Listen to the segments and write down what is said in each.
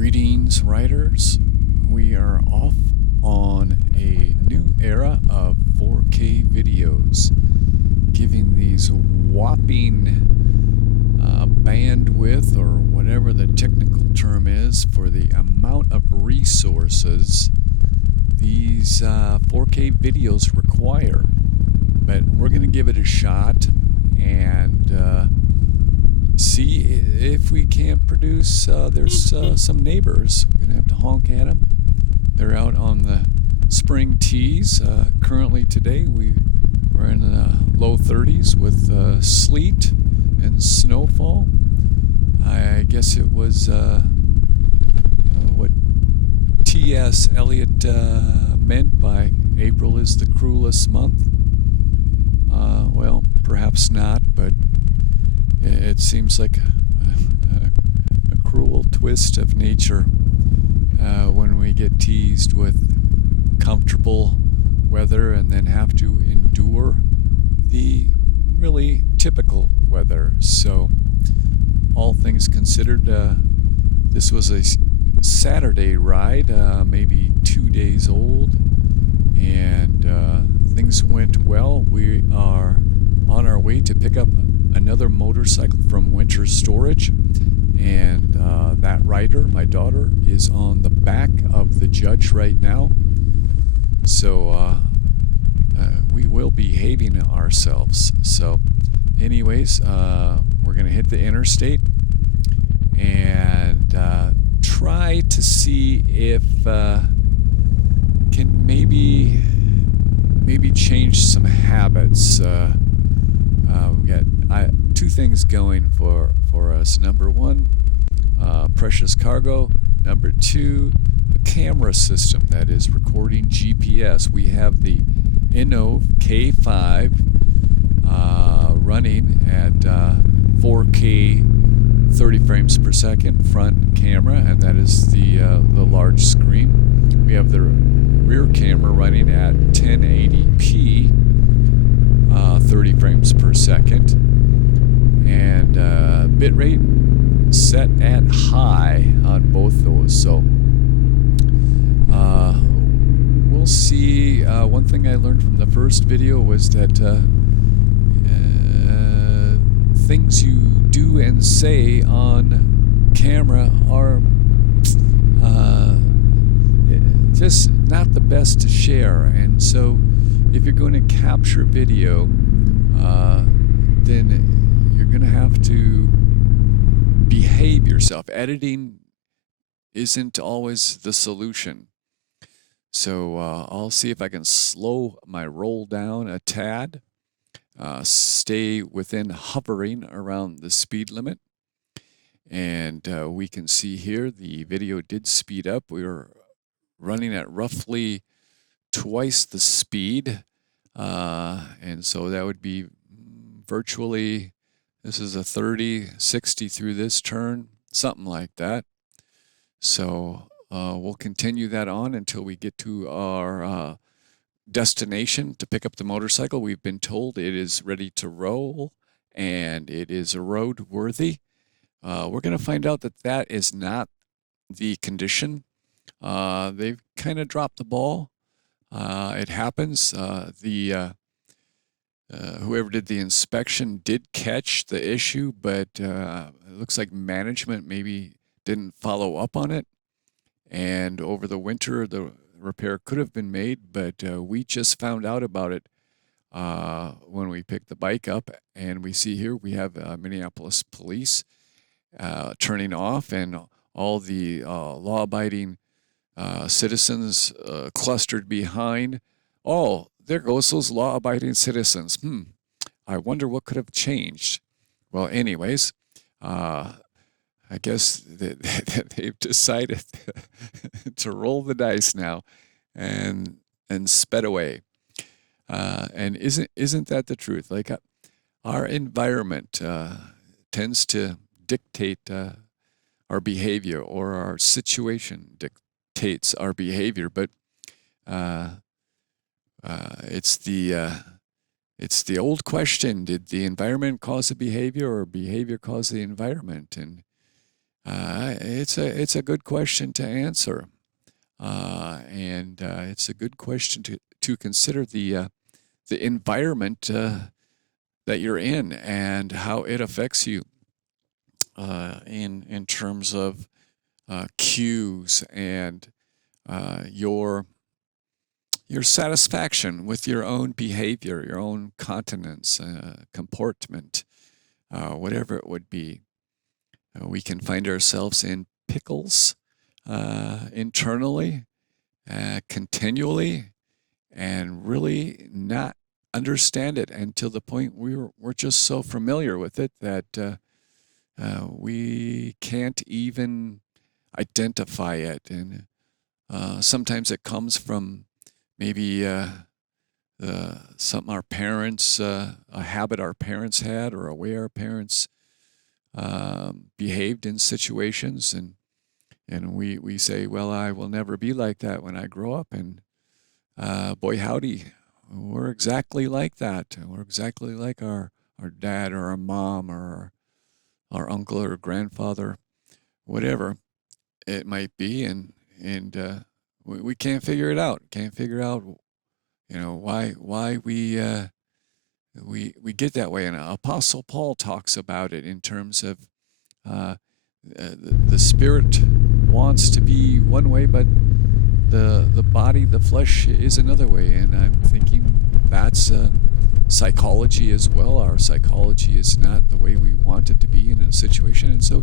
Greetings, writers. We are off on a new era of 4K videos, giving these whopping bandwidth, or whatever the technical term is, for the amount of resources these 4K videos require. But we're going to give it a shot and see if we can't produce. There's some neighbors. We're going to have to honk at them. They're out on the spring tees. Currently today we're in the low 30s with sleet and snowfall. I guess it was what T.S. Eliot meant by April is the cruelest month. Well, perhaps not, but it seems like a cruel twist of nature when we get teased with comfortable weather and then have to endure the really typical weather. So, all things considered, this was a Saturday ride, maybe 2 days old, and things went well. We are on our way to pick up another motorcycle from Winter Storage, and that rider, my daughter, is on the back of the Judge right now. So we will be behaving ourselves. So anyways, we're going to hit the interstate and try to see if can maybe change some habits. We got two things going for us. Number one, precious cargo. Number two, a camera system that is recording GPS. We have the Innov K5 running at 4K 30 frames per second front camera, and that is the large screen. We have the rear camera running at 1080p 30 frames per second, and bitrate set at high on both those. So we'll see. One thing I learned from the first video was that things you do and say on camera are just not the best to share. And so if you're going to capture video, then you're going to have to behave yourself. Editing isn't always the solution. So I'll see if I can slow my roll down a tad, stay within hovering around the speed limit. And we can see here the video did speed up. We were running at roughly twice the speed. And so that would be virtually, this is a 30, 60 through this turn, something like that. So we'll continue that on until we get to our destination to pick up the motorcycle. We've been told it is ready to roll and it is roadworthy. We're going to find out that that is not the condition. They've kind of dropped the ball. It happens. Whoever did the inspection did catch the issue, but it looks like management maybe didn't follow up on it. And over the winter, the repair could have been made, but we just found out about it when we picked the bike up. And we see here we have Minneapolis police turning off, and all the law-abiding citizens clustered behind. Oh, there goes those law-abiding citizens. I wonder what could have changed. Well, anyways, I guess that they've decided to roll the dice now and sped away. And isn't that the truth? Like our environment tends to dictate our behavior, or our situation dictates our behavior. But it's the old question: did the environment cause the behavior, or behavior cause the environment? And it's a good question to answer, and it's a good question to consider the environment that you're in and how it affects you in terms of cues and your satisfaction with your own behavior, your own continence, comportment, whatever it would be. We can find ourselves in pickles internally, continually, and really not understand it until the point we're just so familiar with it that we can't even identify it. And sometimes it comes from maybe something our parents, a habit our parents had, or a way our parents behaved in situations, and we say, well, I will never be like that when I grow up. And boy, howdy, we're exactly like that. We're exactly like our dad or our mom or our uncle or grandfather, whatever it might be, and we can't figure it out. Can't figure out, why we get that way. And Apostle Paul talks about it in terms of the spirit wants to be one way, but the body, the flesh, is another way. And I'm thinking that's psychology as well. Our psychology is not the way we want it to be in a situation, and so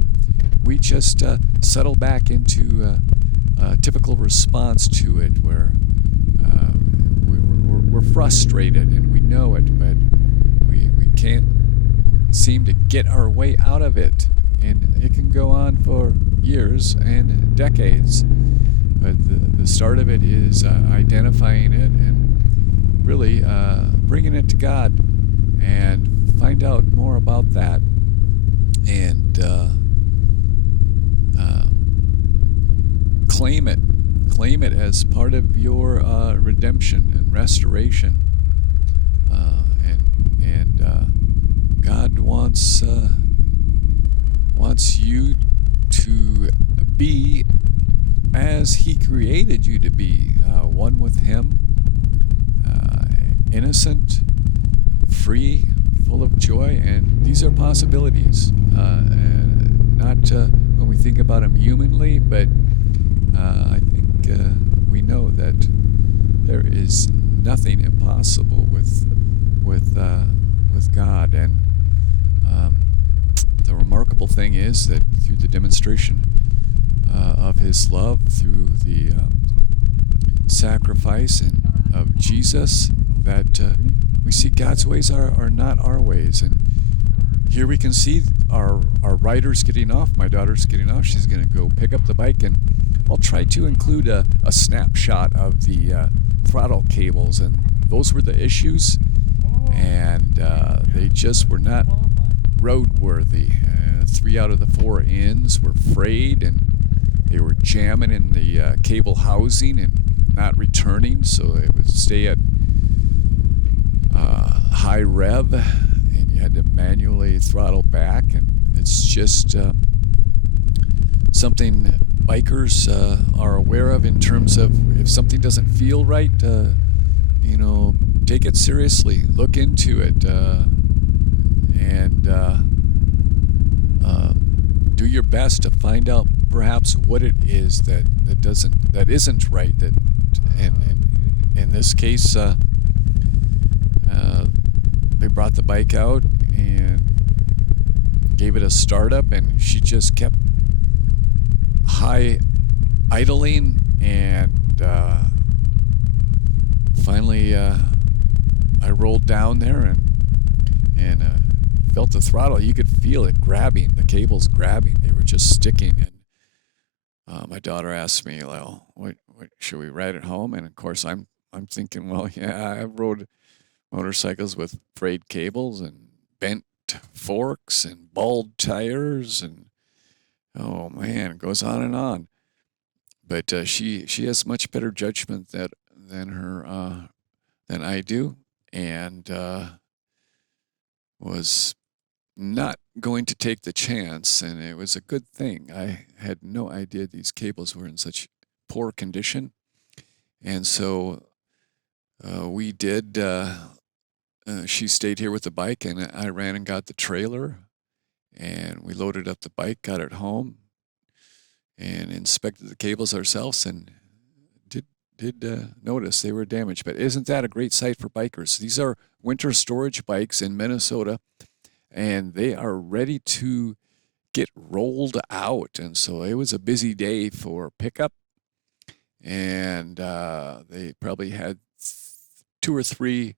we just settle back into a typical response to it, where we're frustrated and we know it, but we can't seem to get our way out of it. And it can go on for years and decades. But the start of it is identifying it and really bringing it to God and find out more about that. And claim it. Claim it as part of your redemption and restoration. And God wants you to be as He created you to be, one with Him, innocent, free, full of joy. And these are possibilities, not when we think about them humanly, but I think we know that there is nothing impossible with God. And the remarkable thing is that through the demonstration of His love, through the sacrifice of Jesus, that we see God's ways are not our ways. And here we can see our riders getting off. My daughter's getting off. She's going to go pick up the bike, and I'll try to include a snapshot of the throttle cables. And those were the issues, and they just were not roadworthy. 3 out of the 4 ends were frayed, and they were jamming in the cable housing and not returning, so it would stay at high rev, and you had to manually throttle back. And it's just something bikers are aware of in terms of if something doesn't feel right, take it seriously, look into it, and do your best to find out perhaps what it is that isn't right. And in this case, they brought the bike out and gave it a startup, and she just kept high idling, and finally I rolled down there and felt the throttle. You could feel it grabbing, the cables grabbing. They were just sticking. And my daughter asked me, well, what should we ride it home? And of course I'm thinking, well, yeah, I've rode motorcycles with frayed cables and bent forks and bald tires, and oh man, it goes on and on. But she has much better judgment than I do, and was not going to take the chance, and it was a good thing. I had no idea these cables were in such poor condition, and so we did. She stayed here with the bike, and I ran and got the trailer, and we loaded up the bike, got it home, and inspected the cables ourselves, and did notice they were damaged. But isn't that a great sight for bikers? These are winter storage bikes in Minnesota, and they are ready to get rolled out. And so it was a busy day for pickup, and they probably had two or three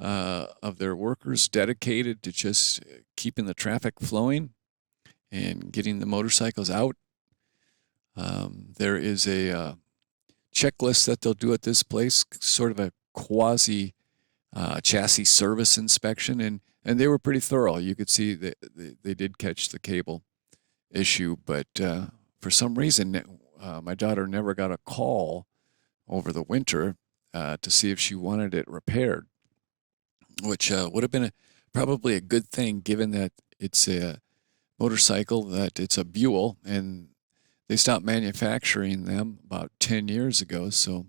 of their workers dedicated to just keeping the traffic flowing and getting the motorcycles out. There is a checklist that they'll do at this place, sort of a quasi chassis service inspection, and they were pretty thorough. You could see that they did catch the cable issue, but for some reason, my daughter never got a call over the winter to see if she wanted it repaired, which would have been probably a good thing, given that it's a motorcycle, that it's a Buell, and they stopped manufacturing them about 10 years ago. So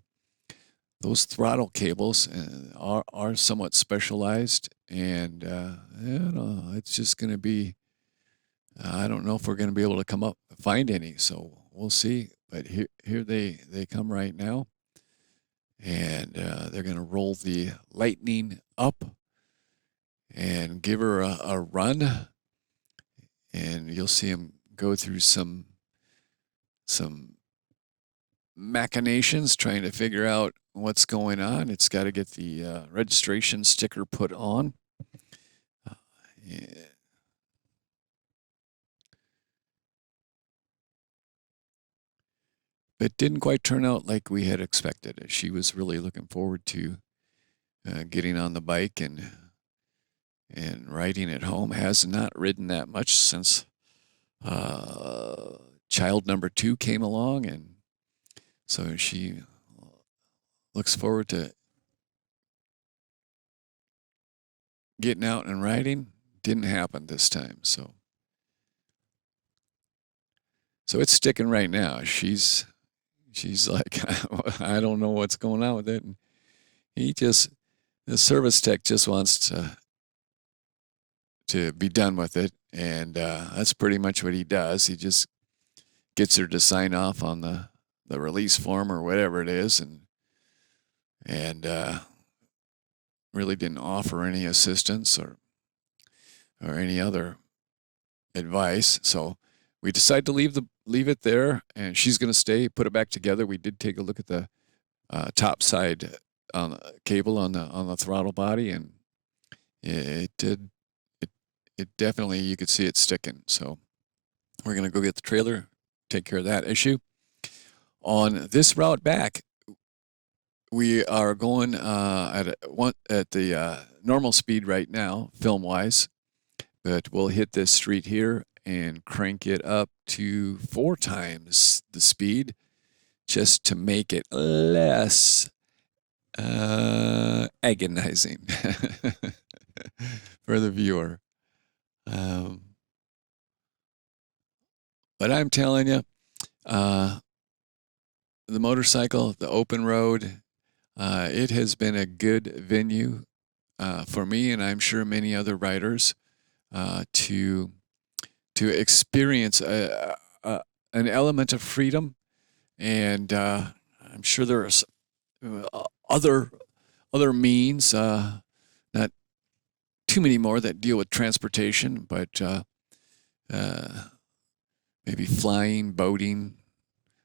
those throttle cables are somewhat specialized, and it's just going to be. I don't know if we're going to be able to find any. So we'll see. But here they come right now, and they're going to roll the Lightning up and give her a run, and you'll see them go through some machinations trying to figure out what's going on. It's got to get the registration sticker put on. Yeah. It didn't quite turn out like we had expected. She was really looking forward to getting on the bike and riding it home. Has not ridden that much since child number 2 came along, and so she looks forward to getting out and riding. Didn't happen this time, so it's sticking right now. She's like, I don't know what's going on with it. And the service tech just wants to be done with it, and that's pretty much what he does. He just gets her to sign off on the release form or whatever it is, and really didn't offer any assistance or any other advice. So we decided to leave it there, and she's going to stay, put it back together. We did take a look at the top side on the cable on the throttle body, and it definitely, you could see it sticking. So we're going to go get the trailer, take care of that issue. On this route back, we are going at the normal speed right now, film-wise, but we'll hit this street here and crank it up to 4 times the speed, just to make it less agonizing for the viewer. But I'm telling you, the motorcycle, the open road, it has been a good venue for me, and I'm sure many other riders, to experience an element of freedom. And I'm sure there's other means, not too many more, that deal with transportation, but maybe flying, boating,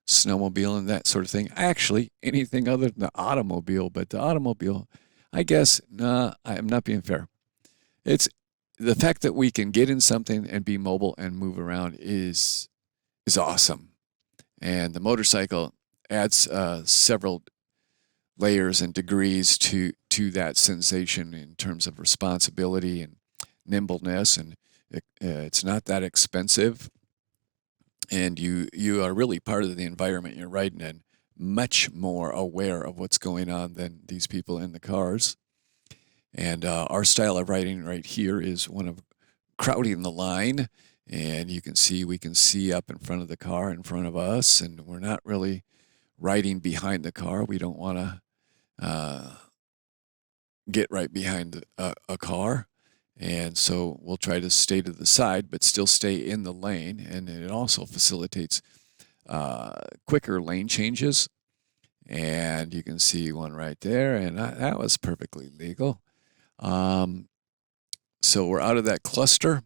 snowmobiling, that sort of thing. Actually, anything other than the automobile. But the automobile, I guess, I'm not being fair. It's the fact that we can get in something and be mobile and move around is awesome. And the motorcycle adds several layers and degrees to that sensation in terms of responsibility and nimbleness, and it's not that expensive, and you are really part of the environment you're riding in, much more aware of what's going on than these people in the cars. And our style of riding right here is one of crowding the line, and you can see we can see up in front of the car in front of us, and we're not really riding behind the car. We don't want to get right behind a car, and so we'll try to stay to the side but still stay in the lane, and it also facilitates quicker lane changes. And you can see one right there, and that was perfectly legal. So we're out of that cluster,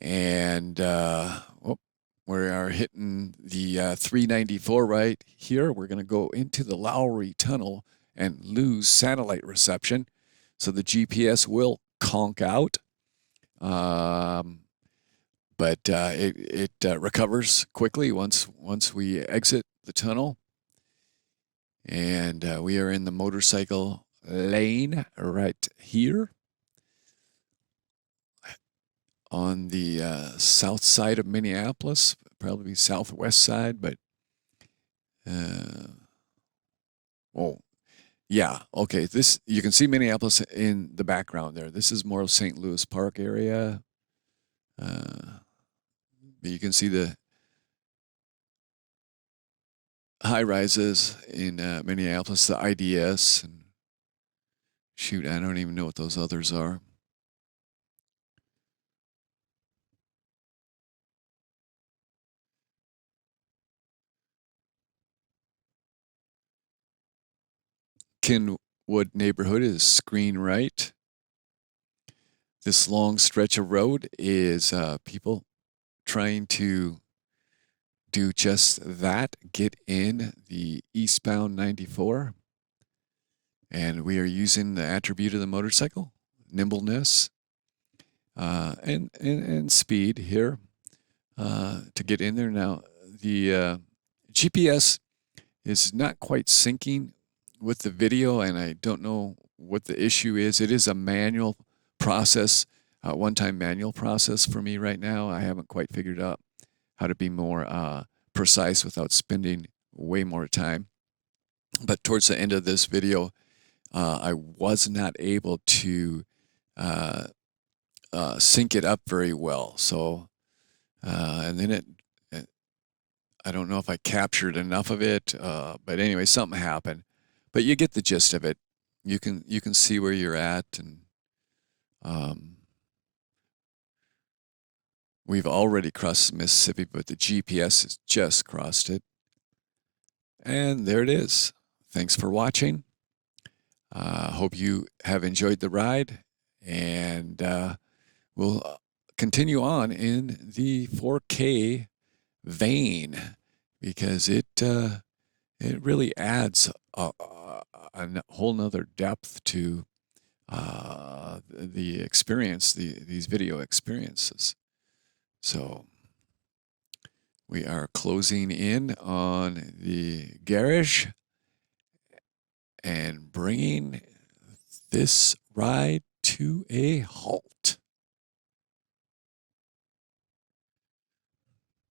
and we are hitting the 394 right here. We're going to go into the Lowry Tunnel and lose satellite reception, so the GPS will conk out. But it recovers quickly once we exit the tunnel. And we are in the motorcycle lane right here on the south side of Minneapolis, probably southwest side, but oh, yeah, okay. This, you can see Minneapolis in the background there. This is more of St. Louis Park area. You can see the high rises in Minneapolis, the IDS, and shoot, I don't even know what those others are. Kenwood neighborhood is screen right. This long stretch of road is people trying to do just that, get in the eastbound 94. And we are using the attribute of the motorcycle, nimbleness, and speed here to get in there. Now, the GPS is not quite syncing with the video, and I don't know what the issue is. It is a manual process, one-time manual process for me right now. I haven't quite figured out how to be more precise without spending way more time. But towards the end of this video, I was not able to sync it up very well. So, and then I don't know if I captured enough of it, but anyway, something happened. But you get the gist of it. You can see where you're at, and we've already crossed the Mississippi, but the GPS has just crossed it. And there it is. Thanks for watching. Hope you have enjoyed the ride, and we'll continue on in the 4K vein, because it really adds a whole nother depth to the experience, these video experiences. So we are closing in on the garage and bringing this ride to a halt.